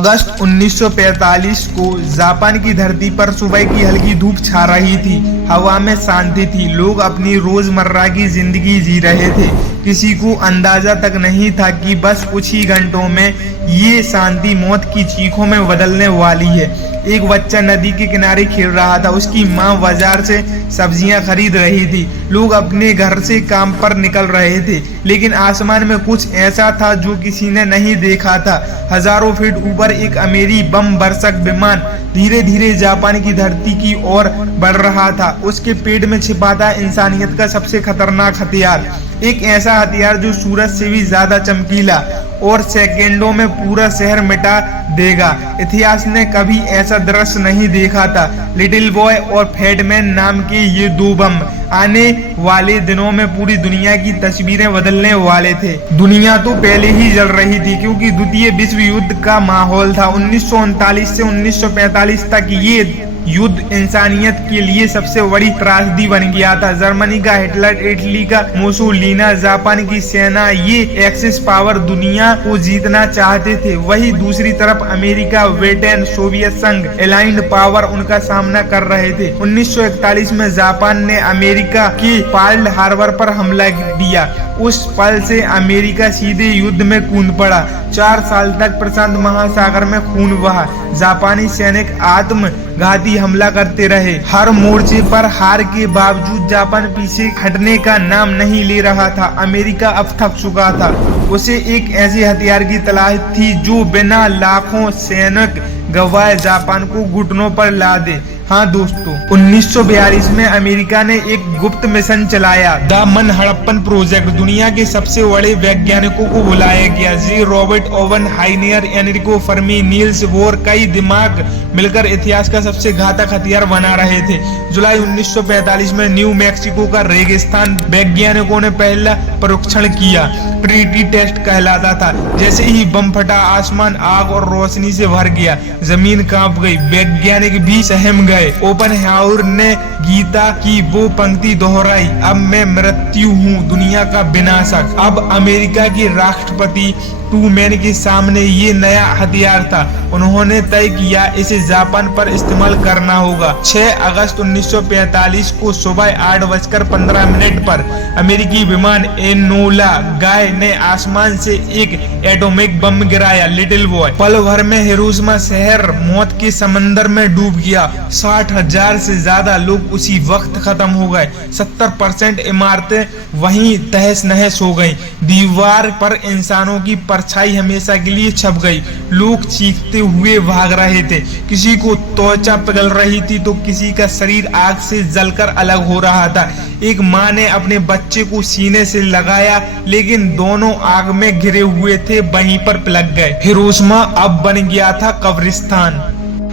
अगस्त 1945 को जापान की धरती पर सुबह की हल्की धूप छा रही थी। हवा में शांति थी। लोग अपनी रोजमर्रा की जिंदगी जी रहे थे। किसी को अंदाजा तक नहीं था कि बस कुछ ही घंटों में ये शांति मौत की चीखों में बदलने वाली है। एक बच्चा नदी के किनारे खेल रहा था। उसकी माँ बाजार से सब्जियां खरीद रही थी। लोग अपने घर से काम पर निकल रहे थे, लेकिन आसमान में कुछ ऐसा था जो किसी ने नहीं देखा था। हजारों फीट ऊपर एक अमेरिकी बम वर्षक विमान धीरे धीरे जापान की धरती की ओर बढ़ रहा था। उसके पेट में छिपा था इंसानियत का सबसे खतरनाक हथियार, एक ऐसा हथियार जो सूरज से भी ज्यादा चमकीला और सेकेंडों में पूरा शहर मिटा देगा। इतिहास ने कभी ऐसा दृश्य नहीं देखा था। लिटिल बॉय और फैट मैन नाम के ये दो बम आने वाले दिनों में पूरी दुनिया की तस्वीरें बदलने वाले थे। दुनिया तो पहले ही जल रही थी, क्योंकि द्वितीय विश्व युद्ध का माहौल था। 1939 से 1945 तक ये युद्ध इंसानियत के लिए सबसे बड़ी त्रासदी बन गया था। जर्मनी का हिटलर, इटली का मुसोलिनी, जापान की सेना, ये एक्सिस पावर दुनिया को जीतना चाहते थे। वही दूसरी तरफ अमेरिका, ब्रिटेन, सोवियत संघ, एलाइंड पावर उनका सामना कर रहे थे। 1941 में जापान ने अमेरिका के पर्ल हार्बर पर हमला दिया। उस पल से अमेरिका सीधे युद्ध में कूद पड़ा। 4 साल तक प्रशांत महासागर में खून बहा। जापानी सैनिक आत्मघाती हमला करते रहे। हर मोर्चे पर हार के बावजूद जापान पीछे हटने का नाम नहीं ले रहा था। अमेरिका अब थक चुका था। उसे एक ऐसे हथियार की तलाश थी जो बिना लाखों सैनिक गवाए जापान को घुटनों पर ला दे। हाँ दोस्तों, 1942 में अमेरिका ने एक गुप्त मिशन चलाया, द मनहट्टन प्रोजेक्ट। दुनिया के सबसे बड़े वैज्ञानिकों को बुलाया गया। J Robert Oppenheimer, Enrico Fermi, Niels Bohr, कई दिमाग मिलकर इतिहास का सबसे घातक हथियार बना रहे थे। जुलाई 1945 में न्यू मैक्सिको का रेगिस्तान वैज्ञानिकों ने पहला परीक्षण किया। ट्रिनिटी टेस्ट कहलाता था। जैसे ही बम फटा, आसमान आग और रोशनी से भर गया। जमीन कांप गई। वैज्ञानिक भी सहम गए। ओपनहाइमर ने गीता की वो पंक्ति दोहराई, अब मैं मृत्यु हूँ, दुनिया का विनाशक। अब अमेरिका के राष्ट्रपति ट्रूमैन के सामने ये नया हथियार था। उन्होंने तय किया इसे जापान पर इस्तेमाल करना होगा। 6 अगस्त 1945 को सुबह 8:15 पर अमेरिकी विमान एनोला गाय ने आसमान से एक एटॉमिक बम गिराया। लिटिल बॉय पल भर में हिरोशिमा शहर मौत के समंदर में डूब गया। 60,000 से ज्यादा लोग उसी वक्त खत्म हो गए। 70% इमारतें वहीं तहस नहस हो गईं। दीवार पर इंसानों की परछाई हमेशा के लिए छप गई। लोग चीखते हुए भाग रहे थे। किसी को त्वचा पिघल रही थी तो किसी का शरीर आग से जलकर अलग हो रहा था। एक माँ ने अपने बच्चे को सीने से लगाया, लेकिन दोनों आग में घिरे हुए थे, वहीं पर पिघल गए। हिरोशिमा अब बन गया था कब्रिस्तान।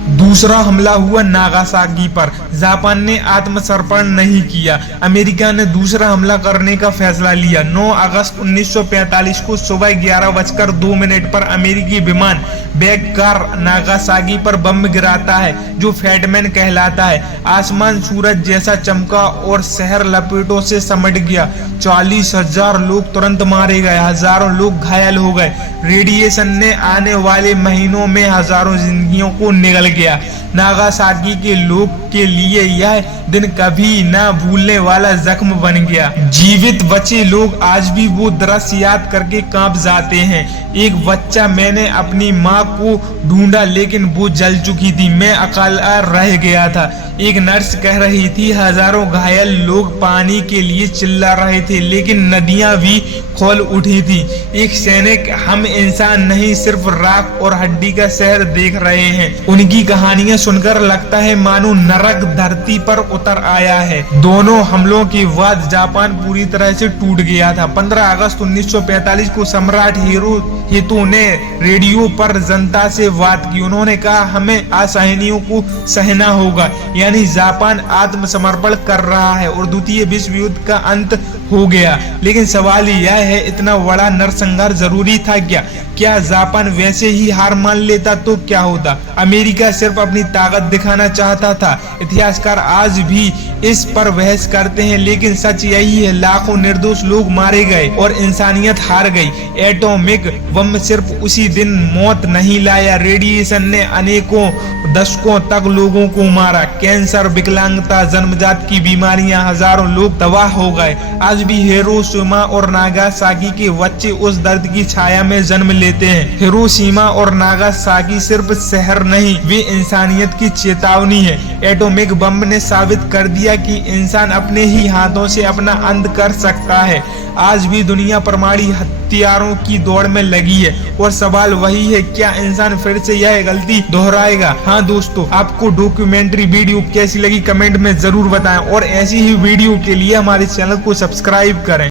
दूसरा हमला हुआ नागासाकी पर। जापान ने आत्मसमर्पण नहीं किया। अमेरिका ने दूसरा हमला करने का फैसला लिया। 9 अगस्त 1945 को सुबह 11:02 पर अमेरिकी विमान बैककार नागासाकी पर बम गिराता है, जो फैटमैन कहलाता है। आसमान सूरज जैसा चमका और शहर लपेटों से समट गया। 40,000 लोग तुरंत मारे गए। हजारों लोग घायल हो गए। रेडिएशन ने आने वाले महीनों में हजारों जिंदगियों को निगल गया। नागासाकी के लोग के लिए यह दिन कभी ना भूलने वाला जख्म बन गया। जीवित बचे लोग आज भी वो दृश्य याद करके कांप जाते हैं। एक बच्चा, मैंने अपनी माँ को ढूंढा लेकिन वो जल चुकी थी, मैं अकेला रह गया था। एक नर्स कह रही थी, हजारों घायल लोग पानी के लिए चिल्ला रहे थे, लेकिन नदियां भी खोल उठी थी। एक सैनिक, हम इंसान नहीं, सिर्फ राख और हड्डी का शहर देख रहे हैं। उनकी कहानियां सुनकर लगता है मानो नरक धरती पर उतर आया है। दोनों हमलों के बाद जापान पूरी तरह से टूट गया था। 15 अगस्त 1945 को सम्राट हिरोहितो ने रेडियो पर जनता से बात की। उन्होंने कहा, हमें असहनीयों को सहना होगा, यानी जापान आत्मसमर्पण कर रहा है और द्वितीय विश्व युद्ध का अंत हो गया। लेकिन सवाल यह है, इतना बड़ा नरसंहार जरूरी था क्या? क्या जापान वैसे ही हार मान लेता तो क्या होता? अमेरिका सिर्फ अपनी ताकत दिखाना चाहता था। इतिहासकार आज भी इस पर बहस करते हैं, लेकिन सच यही है, लाखों निर्दोष लोग मारे गए और इंसानियत हार गई। एटॉमिक बम सिर्फ उसी दिन मौत नहीं लाया, रेडिएशन ने अनेकों दशकों तक लोगों को मारा। कैंसर, विकलांगता, जन्मजात की बीमारियां, हजारों लोग तबाह हो गए। आज भी हिरोशिमा और नागासाकी के बच्चे उस दर्द की छाया में जन्म लेते हैं। हिरोशिमा और नागासाकी सिर्फ शहर नहीं, वे इंसानियत की चेतावनी है। एटॉमिक बम ने साबित कर दिया कि इंसान अपने ही हाथों से अपना अंत कर सकता है। आज भी दुनिया परमाणु हथियारों की दौड़ में लगी है और सवाल वही है, क्या इंसान फिर से यह गलती दोहराएगा? हाँ दोस्तों, आपको डॉक्यूमेंट्री वीडियो कैसी लगी कमेंट में जरूर बताएं और ऐसी ही वीडियो के लिए हमारे चैनल को सब्सक्राइब करें।